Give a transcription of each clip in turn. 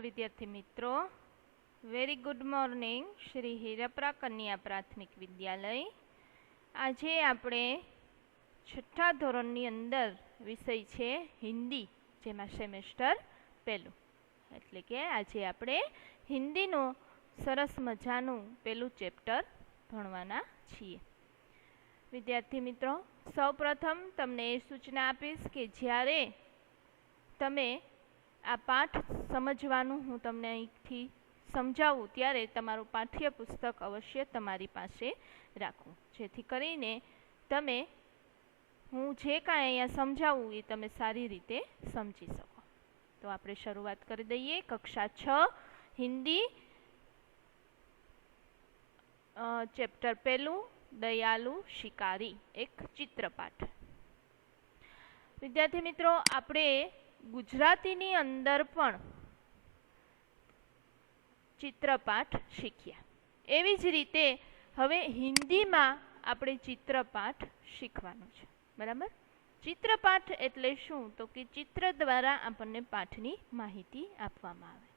विद्यार्थी मित्रों, very good morning. Shri हीरप्रा कन्या प्राथमिक विद्यालय। आजे आपणे छठा धोरणनी अंदर विषय छे हिंदी, जेमां सेमेस्टर पहेलुं, एटले के आजे आपणे हिंदीनो सरस मजानुं पहेलुं चेप्टर भणवाना छीए। विद्यार्थी मित्रों, सौ प्रथम तमने ए सूचना आपीश के ज्यारे तमे आ पाठ समझवानुं हूँ तमने अहींथी समझावुं त्यारे तमारुं पाठ्यपुस्तक अवश्य तमारी पासे राखवुं, जेथी करीने तमे हूँ जे कांई अहींया समझावुं ए तमे सारी रीते समझी शको। तो आपणे शरूआत करी दईए। कक्षा 6 हिंदी, चेप्टर पहेलुं, दयालु शिकारी, एक चित्रपाठ। विद्यार्थी मित्रों, आपणे गुजरातीनी अंदर पण चित्रपाठ शीख्या, एवी ज रीते हवे हिंदीमां आपणे चित्रपाठ शीखवानुं छे। बराबर। चित्रपाठ एटले शुं? तो कि चित्र द्वारा आपणने पाठनी माहिती आपवामां आवे।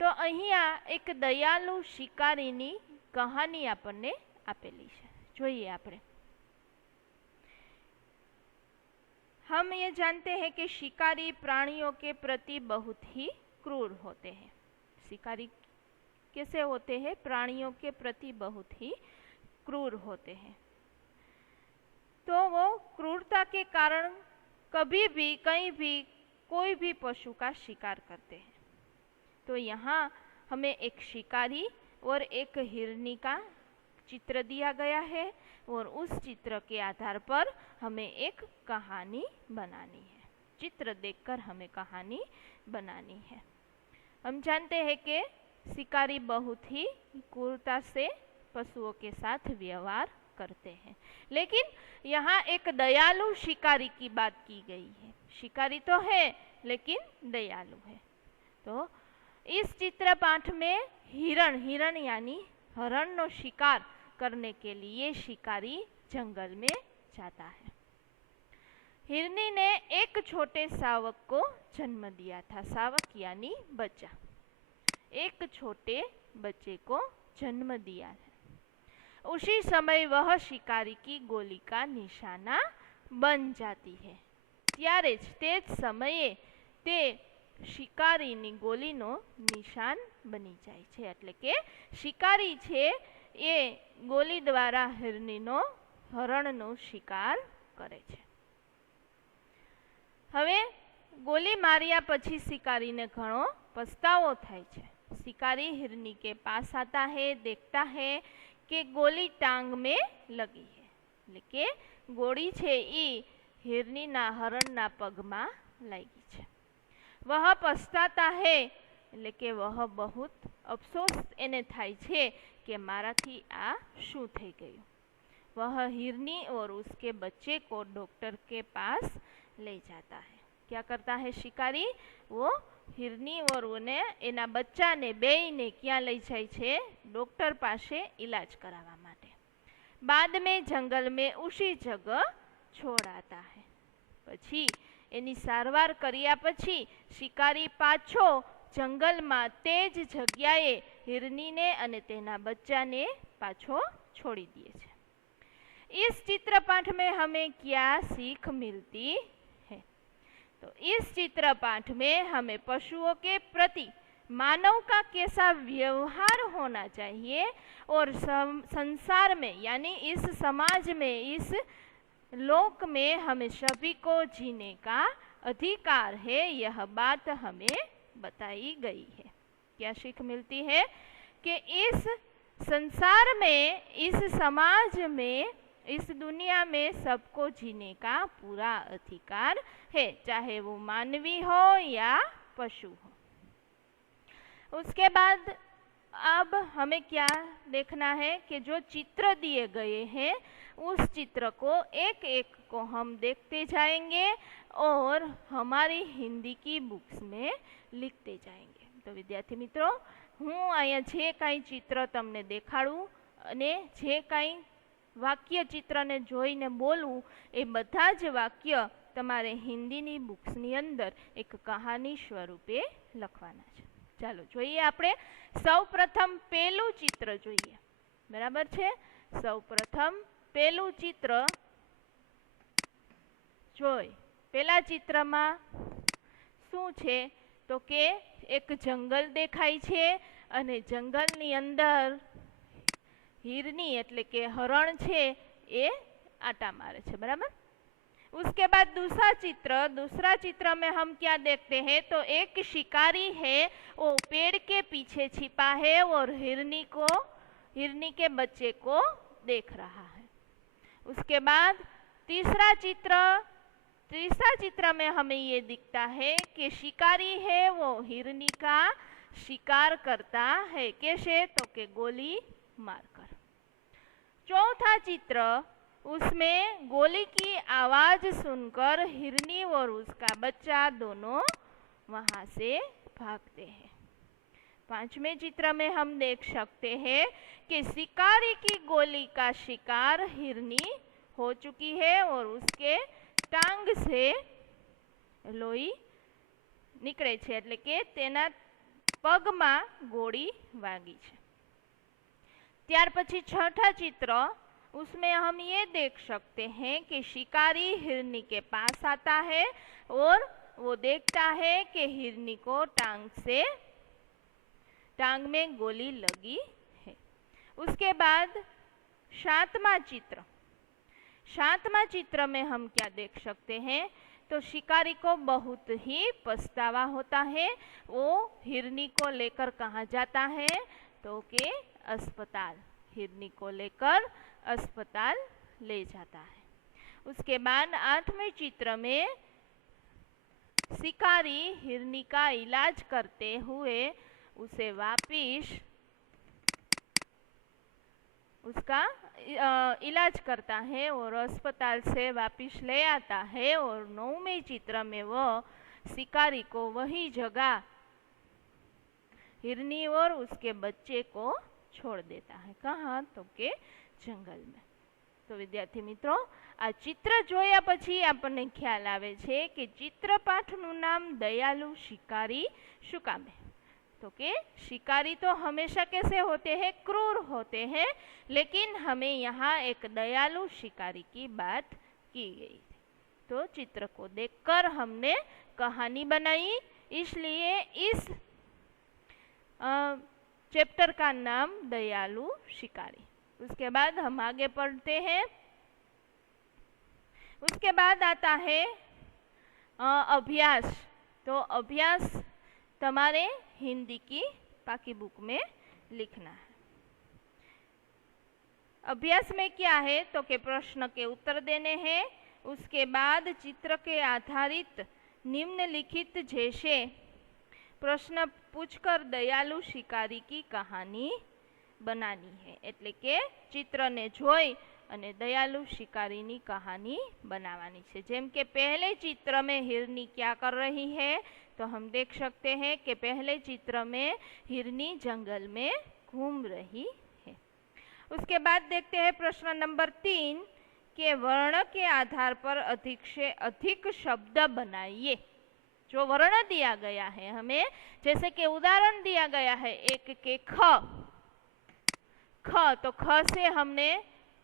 तो अहींया एक दयालु शिकारीनी कहानी आपणने आपेली छे, जोईए आपणे। हम ये जानते हैं कि शिकारी प्राणियों के प्रति बहुत ही क्रूर होते हैं। शिकारी कैसे होते हैं? प्राणियों के प्रति बहुत ही क्रूर होते हैं। तो वो क्रूरता के कारण कभी भी कहीं भी कोई भी पशु का शिकार करते हैं। तो यहाँ हमें एक शिकारी और एक हिरनी का चित्र दिया गया है और उस चित्र के आधार पर हमें एक कहानी बनानी है। चित्र देखकर हमें कहानी बनानी है। हम जानते हैं कि शिकारी बहुत ही क्रूरता से पशुओं के साथ व्यवहार करते हैं, लेकिन यहाँ एक दयालु शिकारी की बात की गई है। शिकारी तो है लेकिन दयालु है। तो इस चित्रपाठ में हिरण यानी हरण नो शिकार करने के लिए शिकारी जंगल में जाता है। हिरनी ने एक छोटे शावक को जन्म दिया था। शावक यानी बच्चा, एक छोटे बच्चे को जन्म दिया है। उसी समय वह शिकारी की गोली का निशाना बन जाती है। त्यारे ज ते ज समये ते शिकारीनी गोलीनो निशान बनी जाय छे। एटले के शिकारी छे ए गोली द्वारा हिरनीनो हरणनो शिकार करे छे। हवे गोली मार्या पछी शिकारी ने घणो पछतावो थाय छे। शिकारी हिरनी के पास आता है, देखता है कि गोली टांग में लगी है, लेकिन गोली छे ई हिरनी ना हरण ना पग में लगी छे। वह पछताता है, लेकिन वह बहुत अफसोस एने थाय छे कि माराथी आ शू थई गयुं। वह हिरनी और उसके बच्चे को डॉक्टर के पास ले जाता है। क्या करता है शिकारी? वो हिरनी और उन्हें एना बच्चा ने बेय ने क्या लई जाय छे? डॉक्टर पासे इलाज करावा माटे। बाद में जंगल में उसी जगह छोड़ आता है। पछी एनी सारवार कर्या पछी शिकारी पाछो जंगल में तेज जग्याए हिरनी ने अने तेना बच्चा ने पाछो छोड़ी दिए छे। इस चित्रपाठ में हमें क्या सीख मिलती है? तो इस चित्रपाठ में हमें पशुओं के प्रति मानव का कैसा व्यवहार होना चाहिए और संसार में यानी इस समाज में, इस लोक में हमें सभी को जीने का अधिकार है, यह बात हमें बताई गई है। क्या सीख मिलती है? कि इस संसार में, इस समाज में, इस दुनिया में सबको जीने का पूरा अधिकार है, चाहे वो मानवी हो या पशु हो। उसके बाद अब हमें क्या देखना है कि जो चित्र दिए गए हैं उस चित्र को एक एक को हम देखते जाएंगे और हमारी हिंदी की बुक्स में लिखते जाएंगे। तो विद्यार्थी मित्रों, हूँ अहींया जे कांई चित्र तमने देखाडुं अने जे कांई वाक्य चित्र ने जोईने बोलवुं ए बधा ज वाक्य तमारे हिंदीनी बुक्सनी अंदर एक कहानी स्वरूपे लखवाना छे। ચાલો જોઈએ આપણે સૌપ્રથમ પહેલું ચિત્ર જોઈએ, બરાબર છે। સૌપ્રથમ પહેલું ચિત્ર જોઈ, પેલા ચિત્રમાં શું છે તો કે એક જંગલ દેખાય છે અને જંગલની અંદર हिरनी એટલે કે હરણ છે એ आटा मारे छे, बराबर। उसके बाद दूसरा चित्र में हम क्या देखते हैं तो एक शिकारी है, वो पेड़ के पीछे छिपा है और हिरनी के बच्चे को देख रहा है। उसके बाद तीसरा चित्र में हमें ये दिखता है कि शिकारी है वो हिरनी का शिकार करता है, कैसे तो कि गोली मारकर। चौथा चित्र, उसमें गोली की आवाज सुनकर हिरनी और उसका बच्चा दोनों वहां से भागते हैं। पांचवें चित्र में हम देख सकते हैं कि शिकारी की गोली का शिकार हिरनी हो चुकी है और उसके टांग से लोही निकले छे, એટલે કે તેના પગમાં ગોળી વાગી છે। ત્યાર પછી छठा चित्र, उसमें हम ये देख सकते हैं कि शिकारी हिरनी के पास आता है और वो देखता है कि हिरनी को टांग में गोली लगी है। उसके बाद सातवां चित्र में हम क्या देख सकते हैं तो शिकारी को बहुत ही पछतावा होता है। वो हिरनी को लेकर कहाँ जाता है तो कि अस्पताल, हिरनी को लेकर अस्पताल ले जाता है। उसके बाद आठवें चित्र में शिकारी हिरनी का इलाज करते हुए उसे वापिस उसका इलाज करता है और अस्पताल से वापिस ले आता है। और 9वें चित्र में वह शिकारी को वही जगह हिरनी और उसके बच्चे को छोड़ देता है, कहाँ तो के जंगल में। तो विद्यार्थी मित्रों, आ चित्र जोया पछी आपने ख्याल आवे छे कि चित्रपाठનું नाम दयालु शिकारी शू काम है तो कि शिकारी तो हमेशा कैसे होते हैं, क्रूर होते हैं, लेकिन हमें यहाँ एक दयालु शिकारी की बात की गई। तो चित्र को देखकर हमने कहानी बनाई, इसलिए इस चैप्टर का नाम दयालु शिकारी। उसके बाद हम आगे पढ़ते हैं। उसके बाद आता है अभ्यास। तो अभ्यास तमारे हिंदी की पाकी बुक में लिखना है। अभ्यास में क्या है तो के प्रश्न के उत्तर देने हैं। उसके बाद चित्र के आधारित निम्नलिखित जैसे प्रश्न पूछकर दयालु शिकारी की कहानी बनानी है। एटले के चित्र ने जोई अने दयालु शिकारी नी कहानी बनावानी छे। जेम के पहले चित्र में हिरनी क्या कर रही है तो हम देख सकते हैं कि पहले चित्र में हिरनी जंगल में घूम रही है। उसके बाद देखते हैं प्रश्न नंबर 3 के वर्ण के आधार पर अधिक से अधिक शब्द बनाइए। जो वर्ण दिया गया है हमें, जैसे कि उदाहरण दिया गया है एक के ख, तो ख से हमने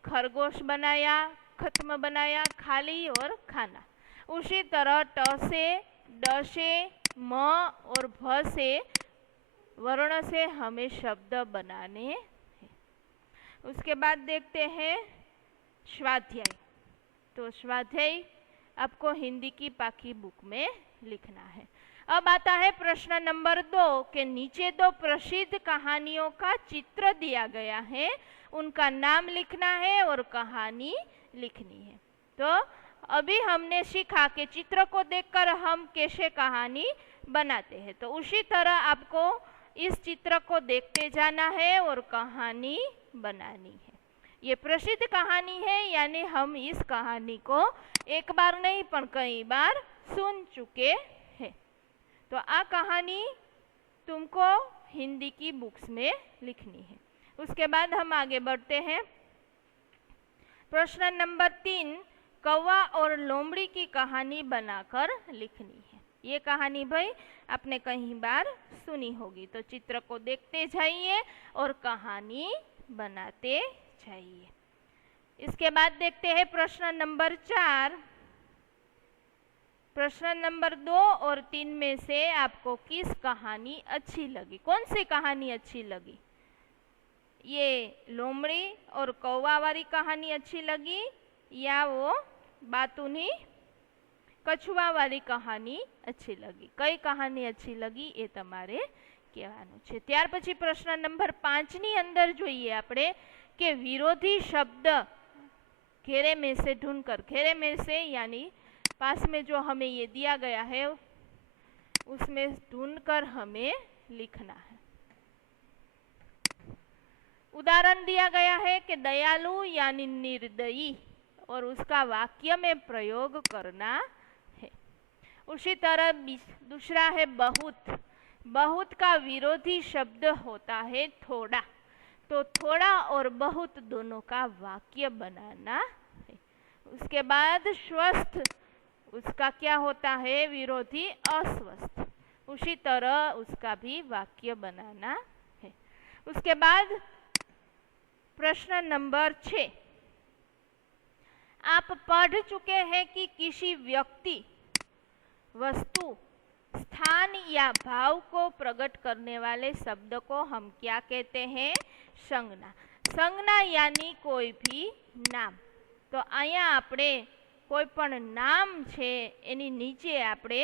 खरगोश बनाया, खत्म बनाया, खाली और खाना। उसी तरह ट से, ड से, म और भ से वर्ण से हमें शब्द बनाने हैं। उसके बाद देखते हैं स्वाध्याय। तो स्वाध्याय आपको हिंदी की पाकी बुक में लिखना है। अब आता है प्रश्न नंबर 2 के नीचे 2 प्रसिद्ध कहानियों का चित्र दिया गया है, उनका नाम लिखना है और कहानी लिखनी है। तो अभी हमने सीखा कि चित्र को देखकर हम कैसे कहानी बनाते हैं, तो उसी तरह आपको इस चित्र को देखते जाना है और कहानी बनानी है। ये प्रसिद्ध कहानी है, यानी हम इस कहानी को एक बार नहीं पर कई बार सुन चुके हैं। तो आ कहानी तुमको हिंदी की बुक्स में लिखनी है। उसके बाद हम आगे बढ़ते हैं। प्रश्न नंबर 3 कौवा और लोमड़ी की कहानी बनाकर लिखनी है। ये कहानी भाई आपने कहीं बार सुनी होगी। तो चित्र को देखते जाइए और कहानी बनाते जाइए। इसके बाद देखते हैं प्रश्न नंबर 4। प्रश्न नंबर 2 और 3 में से आपको किस कहानी अच्छी लगी? कौन सी कहानी अच्छी लगी? ये लोमड़ी और कौवा वाली कहानी अच्छी लगी या वो बातूनी कछुआ वाली कहानी अच्छी लगी? कई कहानी अच्छी लगी એ તમારે કહેવાનું છે। ત્યાર પછી પ્રશ્ન નંબર 5 ની અંદર જોઈએ આપણે કે વિરોધી શબ્દ घेरे में से ढूंढकर, घेरे में से यानी पास में जो हमें ये दिया गया है उसमें ढूंढकर हमें लिखना है। उदाहरण दिया गया है कि दयालु यानी निर्दयी और उसका वाक्य में प्रयोग करना है। उसी तरह दूसरा है बहुत। बहुत का विरोधी शब्द होता है थोड़ा, तो थोड़ा और बहुत दोनों का वाक्य बनाना है। उसके बाद स्वस्थ, उसका क्या होता है विरोधी अस्वस्थ, उसी तरह उसका भी वाक्य बनाना है। उसके बाद प्रश्न नंबर 6, आप पढ़ चुके हैं कि किसी व्यक्ति, वस्तु, स्थान या भाव को प्रकट करने वाले शब्द को हम क्या कहते हैं? संज्ञा। संज्ञा यानी कोई भी नाम। तो अहींया आपणे कोई पण नाम छे एनी नीचे आपणे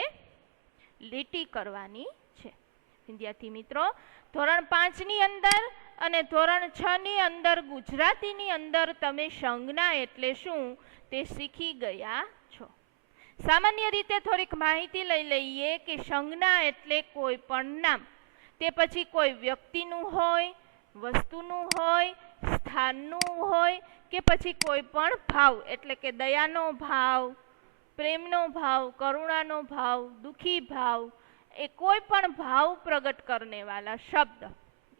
લીટી કરવાની છે। વિદ્યાર્થી મિત્રો, ધોરણ 5 ની અંદર અને ધોરણ 6 ની અંદર ગુજરાતીની અંદર તમે સંજ્ઞા એટલે શું તે શીખી ગયા છો। સામાન્ય રીતે થોડીક માહિતી લઈ લઈએ કે સંજ્ઞા એટલે કોઈ પણ નામ, તે પછી કોઈ વ્યક્તિનું હોય, વસ્તુનું હોય, સ્થાનનું હોય કે પછી કોઈ પણ ભાવ એટલે કે દયાનો ભાવ, પ્રેમનો ભાવ, કરુણાનો ભાવ, दुखी भाव, ये कोई पण भाव प्रकट करने वाला शब्द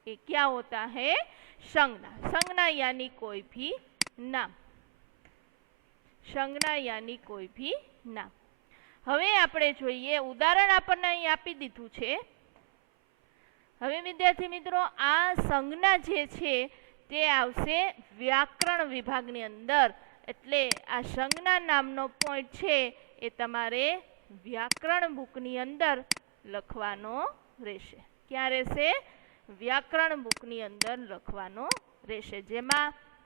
ये क्या होता है? संज्ञा। संज्ञा यानी कोई भी नाम। संज्ञा यानी कोई भी नाम। હવે આપણે જોઈએ ઉદાહરણ આપણને અહીં આપી દીધું છે। હવે વિદ્યાર્થી મિત્રો, આ સંજ્ઞા જે છે તે આવશે વ્યાકરણ વિભાગની અંદર। એટલે આ સંજ્ઞા નામનો પોઈન્ટ છે એ તમારે વ્યાકરણ બુકની અંદર લખવાનો રહેશે। ક્યાં રહેશે? વ્યાકરણ બુકની અંદર લખવાનો રહેશે, જેમાં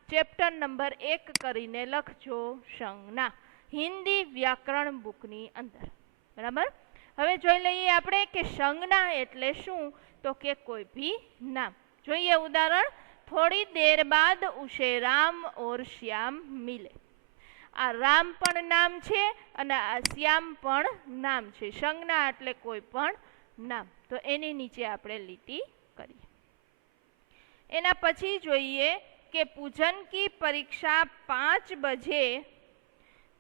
ચેપ્ટર નંબર 1 કરીને લખજો સંજ્ઞા, हिंदी व्याकरण बुकनी अंदर। बराबर। हवे जोई लईए आपणे के संज्ञा एटले शुं? तो के कोई भी नाम। जोईए उदाहरण, थोड़ी देर बाद उसे राम और श्याम मिले। आ राम पण नाम छे अने आ श्याम पण नाम छे। संज्ञा एटले कोई पण नाम। तो एनी नीचे आपणे લીટી करीए। एना पछी जोईए के पूजन की परीक्षा 5 बजे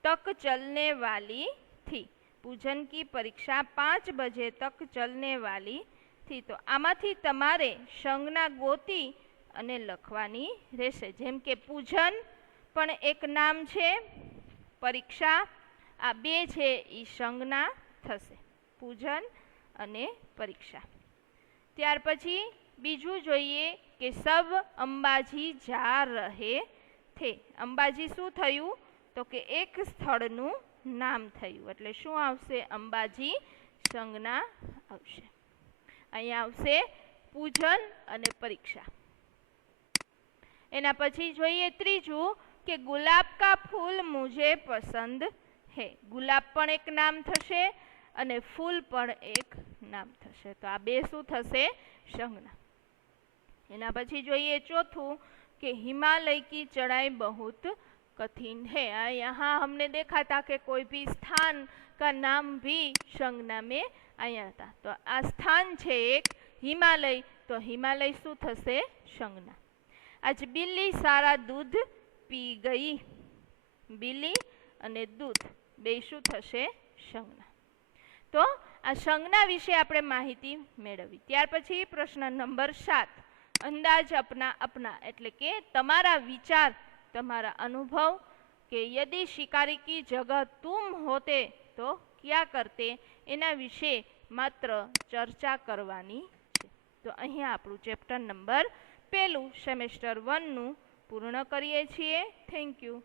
तक चलने वाली थी। पूजन की परीक्षा 5 बजे तक चलने वाली थी। तो आमाथी तमारे संज्ञा गोती अने लखवानी रहेशे। जेम के पूजन पण एक नाम छे, परीक्षा आ बे छे ई संज्ञा थशे, पूजन अने परीक्षा। त्यार पछी बीजू जोईए के सब अंबाजी जा रहे थे। अंबाजी शुं थयुं? तो के एक स्थळनुं नाम थयुं, एटले शुं आवशे? अंबाजी संज्ञा आवशे। अहींया आवशे पूजन अने परीक्षा। एना पछी जोईए त्रीजू के गुलाब का फूल मुझे पसंद है। गुलाब पण एक नाम थशे अने फूल पण एक नाम थशे। तो आ बे शुं थशे? संज्ञा। एना पछी जोईए चौथुं के हिमालय की चढ़ाई बहुत कठिन है। यहाँ हमने देखा था कि कोई भी स्थान का नाम भी संज्ञा में आया था। तो आ स्थान छे एक हिमालय, तो हिमालय शुं थशे? संज्ञा। आज बिल्ली सारा दूध पी गई। बिल्ली अने दूध बे शुं थशे? संज्ञा। तो आ संज्ञा विषे आपणे माहिती मेळवी। त्यार पछी प्रश्न नंबर 7, अंदाज अपना अपना एटले के तमारा विचार, तमारा अनुभव, कि यदि शिकारी की जगह तुम होते तो क्या करते, એના વિશે માત્ર ચર્ચા કરવાની છે. તો અહીંયા આપણું ચેપ્ટર નંબર 1 સેમેસ્ટર 1નું પૂર્ણ કરીએ છીએ. Thank you.